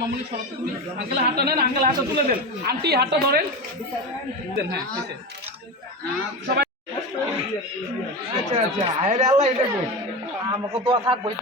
মামুনি uncle হাতটা নেন uncle হাতটা তুলে দেন আন্টি হাতটা ধরেন দেন হ্যাঁ। সবাই আচ্ছা আচ্ছা আল্লাহ এটা আমাকে তো থাকবোই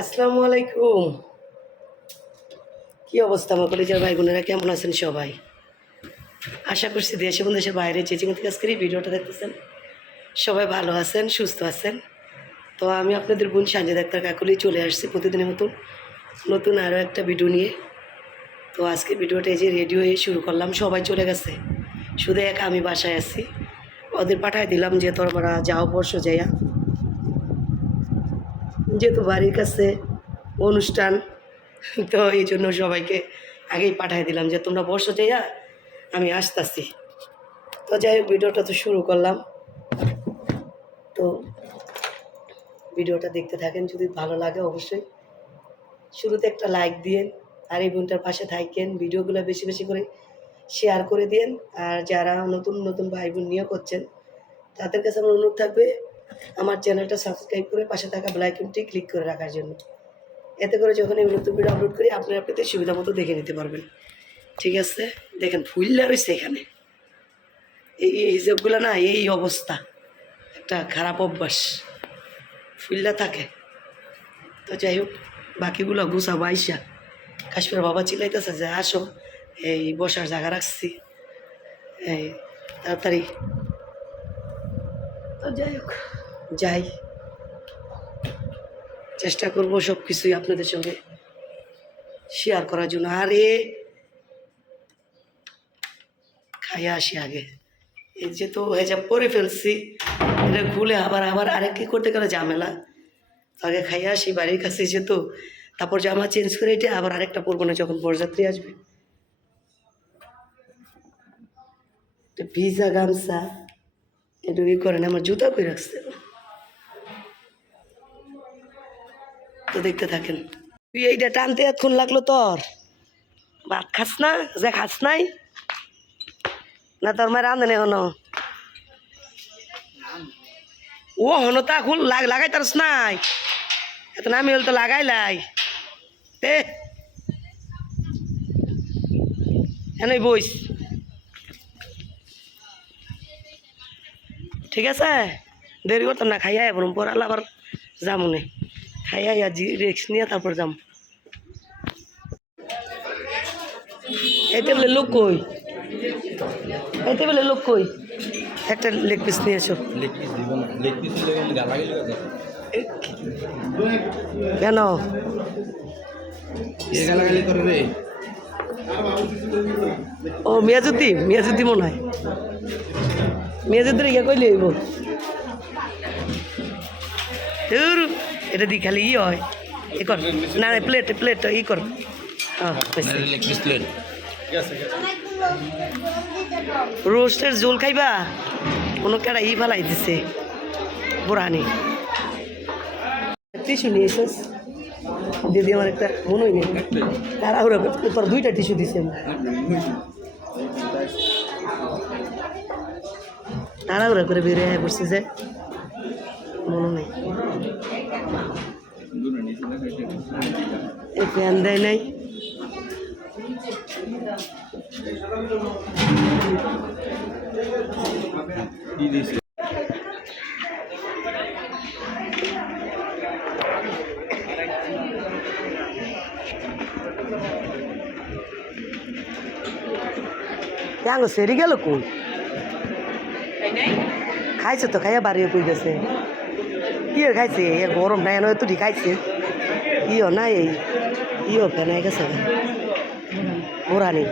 আসসালামু আলাইকুম। কি অবস্থা, আমার কলেজের ভাই বোনেরা কেমন আছেন সবাই? আশা করছি দেশ এবং দেশের বাইরে যে যেখান থেকে এই ভিডিওটা দেখতেছেন, সবাই ভালো আছেন, সুস্থ আছেন। তো আমি আপনাদের বোন সাঞ্জে ডাক্তার কাকুলি চলে আসছি প্রতিদিনের মতন নতুন আরও একটা ভিডিও নিয়ে। তো আজকে ভিডিওটা এই যে রেডিও হয়ে শুরু করলাম, সবাই চলে গেছে। শুধু এক আমি বাসায় আছি। ওদের পাঠায় দিলাম যে তোমরা যাও পরশু যাইয়া। যেহেতু বাড়ির কাছে অনুষ্ঠান, তো এই জন্য সবাইকে আগেই পাঠিয়ে দিলাম যে তোমরা বসো যাইয়া আমি আসতেছি। তো যাই হোক, ভিডিওটা তো শুরু করলাম। তো ভিডিওটা দেখতে থাকেন, যদি ভালো লাগে অবশ্যই। শুরুতে একটা লাইক দিয়েন, আর এই বোনটার পাশে থাকেন, ভিডিওগুলো বেশি বেশি করে শেয়ার করে দিন আর যারা নতুন নতুন ভাই বোন নিয়ে করছেন, তাদের কাছে আমার অনুরোধ থাকবে আমার চ্যানেলটা সাবস্ক্রাইব করে পাশে থাকা ব্লাইকনটি ক্লিক করে রাখার জন্য। এতে করে যখন আমি নতুন ভিডিও আপলোড করি আপনি আপনাদের সুবিধা মতো দেখে নিতে পারবেন। ঠিক আছে? দেখেন ফুললা রয়েছে এখানে। এই হিসাবগুলো না, এই অবস্থা। একটা খারাপ অভ্যাস। ফুললা থাকে। তো যাই হোক, বাকিগুলো গুছাবো, আইসা। কাশ্মীর বাবা চিলাইতেছে যে, আসো, এই বসার জায়গা রাখছি। এই, তাড়াতাড়ি। তো যাই হোক। যাই। চেষ্টা করব সব কিছুই আপনাদের সঙ্গে শেয়ার করার জন্য। আরে, খাইয়া আসি আগে। এই যে তো হেজাব করে ফেলছি, এটা খুলে আবার আবার আরেক কি করতে গেলে ঝামেলা। আগে খাইয়া আসি, বাড়ির কাছে যেত তারপর জামা চেঞ্জ করে এটা আবার আরেকটা পরবো না যখন বরযাত্রী আসবে। ভিজা গামছা একটু ই করেন, আমার জুতা করে রাখছে? তো দেখতে থাকেন। তুই এইটা টানতে এতক্ষণ লাগল তোর। ভাত খাস না, যে খাস নাই। না তোর মায়ের রান্ধনে হনো ও হনো তা খুল লাগ লাগাই তারস নাই। এত নামি হল তো লাগাই লাই। এ এনেই বইস। ঠিক আছে? দেরি করতাম না, খাইয়া বরং পর আবার যাব নে খাইয়া ইয়া জি রিক্স নিয়ে তারপর যাম। এই টেবিলে লোক কই? এই টেবিলে লোক কই? একটা লেগ পিস নিয়ে এসো। কেন? ও মিয়াজুদ্দি? মিয়াজুদ্দি মনে হয়। মিয়াজুদ্দি রেখে কইলে ধুর, এটা দি খালি ই হয়। ই কর। না না প্লেট প্লেট ই কর। হ্যাঁ রোস্টের জোল খাইবা? কোনো কেডা ই ফেলাই দিছে। বুড়ানি। টিস্যু নিয়ে এসেস দিদি আমার একটা মনে হয় তাড়াহুড়ো করতে। তোর দুইটা টিস্যু দিছে। তাড়াহুড়ো করে বেরিয়ে পড়ছে যে। মনে নেই। এই ফ্যান দেয় নাই। কি হ্যাঁ সেরি গেল কই খাইছে তো, খাইয়া বাড়ি কই গেছে। কি খাইছে? এ গরম নাই নয় তুই খাইছে। ইও নাই। এই ইও ফেনাই গেছে? বুড়ানি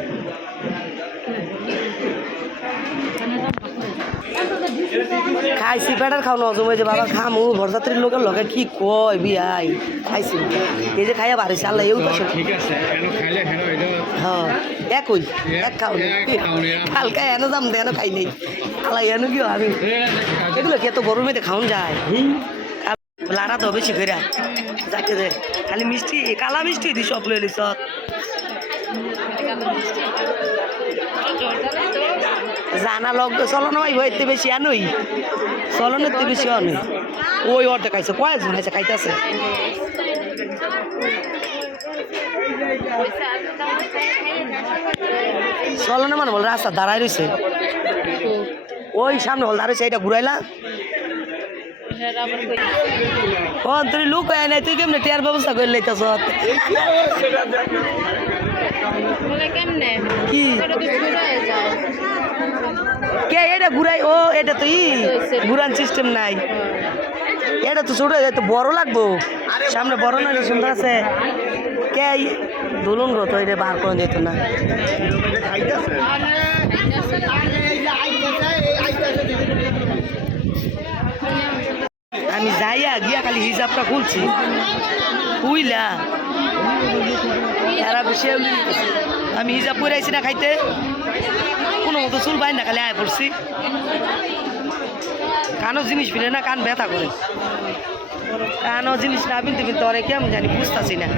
খাইছি পেটার খাও নজম হয়েছে বাবা খামু ভরসাত্রীর লোকের লগে কি কয় বিয়াই খাইছি। এই যে খাইয়া বাড়িছে আল্লাহ এই পাশে ঠিক আছে হ্যাঁ একই এক খাও হালকা এনে দাম দেন খাই নেই আল্লাহ এনে কি আমি এগুলো কি এত গরমে খাওন যায়? লারা তো বেশি করে যাকে দে খালি মিষ্টি, কালা মিষ্টি দি সব লইলি সব জানা লগ চলন ভাই হইতে বেশি আনুই। চলনের তো বেশি আনুই। ওই অর্ধেক খাইছে কয়েকজন আছে খাইতেছে। চলনে মানে বল রাস্তা দাঁড়াই রয়েছে ওই সামনে হল দাঁড়াইছে এটা ঘুরাইলা। ও তুই লুক আয় নাই, তুই কেমনে টিয়ার ব্যবস্থা করে কেমনে কি? হয়ে এটা ঘুরাই? ও, এটা তো ই সিস্টেম নাই। এটা তো ছোট বড় লাগবো। সামনে বড় নয় সুন্দর আছে। কে দুলুন গো তো এটা বার করে যেত না। আমি যাইয়া গিয়া খালি হিসাবটা খুলছি। বুঝলা এরা বেশি আমি হিসাব করে আইছি না খাইতে। কোনো মতো চুল পাই না, খালি আয় পড়ছি। কানো জিনিস ফিরে না, কান ব্যথা করে। কানো জিনিস না, বিনতে বিনতে অনেক কেমন জানি, বুঝতেছি না।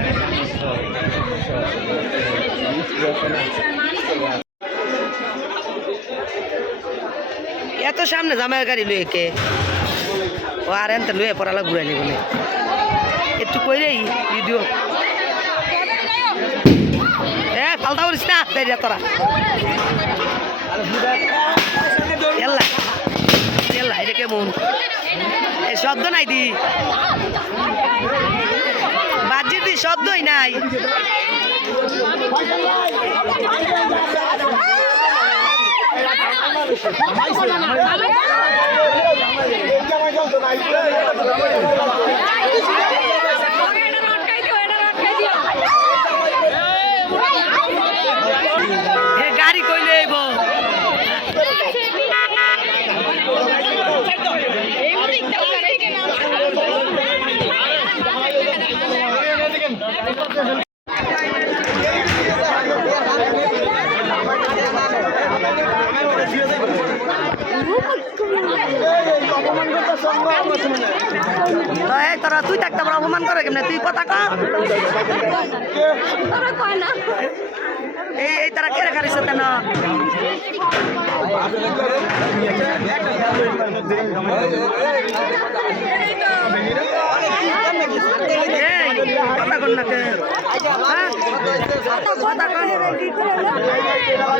এত সামনে জামাইয়ের গাড়ি লুয়ে ও আর এনতে লুয়ে পড়ালা ঘুরাইলি বলে। একটু কইরেই ভিডিও এ, পাল্টা করিস না, বেরিয়া তোরা। এল্লা এল্লা, এটা কেমন? এ, শব্দ নাই দি। বাজির দি শব্দই নাই। গাড়ি কইলে আইব তো এই তোরা তুই থাকতে পারো অপমান করে কেমনে? তুই কথা এই এই তারা কেড়ে কারিস কেন।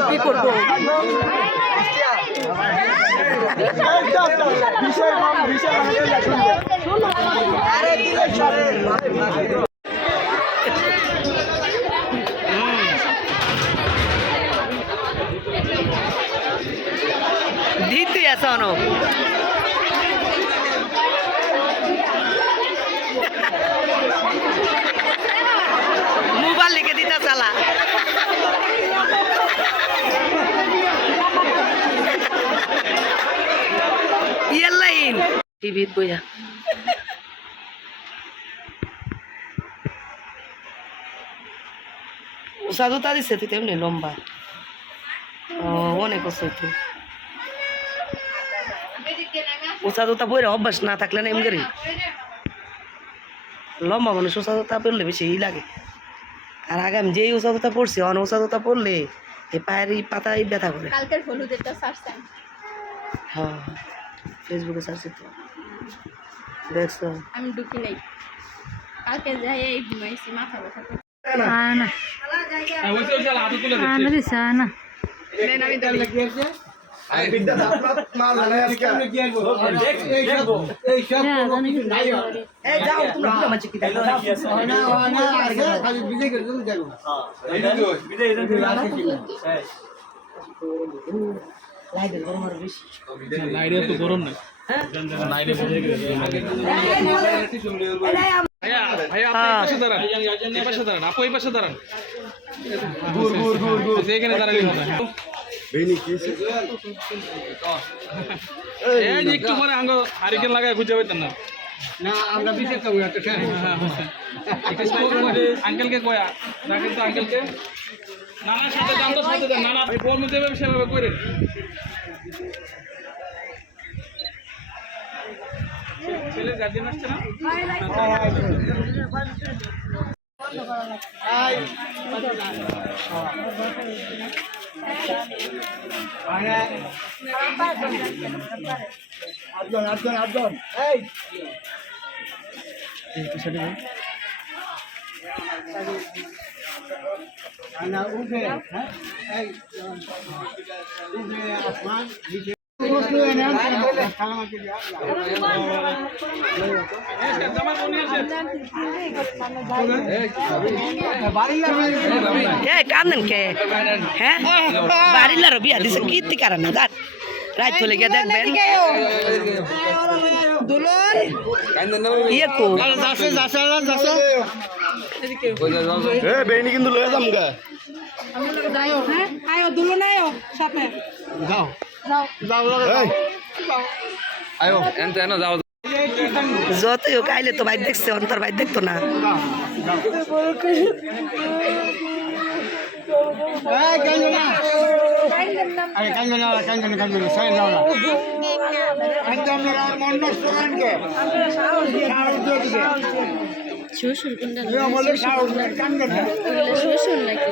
কি করব? দিতে আছে টিভিত বইয়া। উষা জুতা দিছে তুই তেমনি লম্বা। ও অনেক কষ্ট হইতো উষা জুতা বইরে অভ্যাস না থাকলে না এমনি লম্বা মানুষ উষা জুতা পরলে বেশি ই লাগে। আর আগে আমি যেই উষা জুতা পরছি অন উষা জুতা পরলে এই পায়ের এই পাতায় ব্যথা করে। কালকের হলুদেরটা সারছেন। হ্যাঁ ফেসবুকে সার্চ তো। দেখছ আমি ঢুকি নাই কালকে যাই এই ঘুমাইছি মাথা ব্যথা। হ্যাঁ, লাইটের গরম তো গরম নেই। বুঝে একটু পরে আঙ্গ হারিকেন লাগায় খুঁজে পেতেন না না আমরা বিচার করব আঙ্কেলকে কয়া রাখেন তো আঙ্কেলকে নানার সাথে করে আটজন আটজন আটজন এই না উঠে হ্যাঁ এই উঠে আসমান কান্দন কে? হ্যাঁ? বাড়ির লারো বিয়া দিছে কীর্তি কারণ? না তার চলে গিয়ে দেখবেন। ইয়ে কিন্তু লয়ে যাম গা। আয়ো হ্যাঁ? আয়ো দুলন আয়ো সাথে। যাও। যতই হোক আইলে তো বাইর দেখছে অন্তর বাইর দেখতো না। শ্বশুর শ্বশুর নাকি?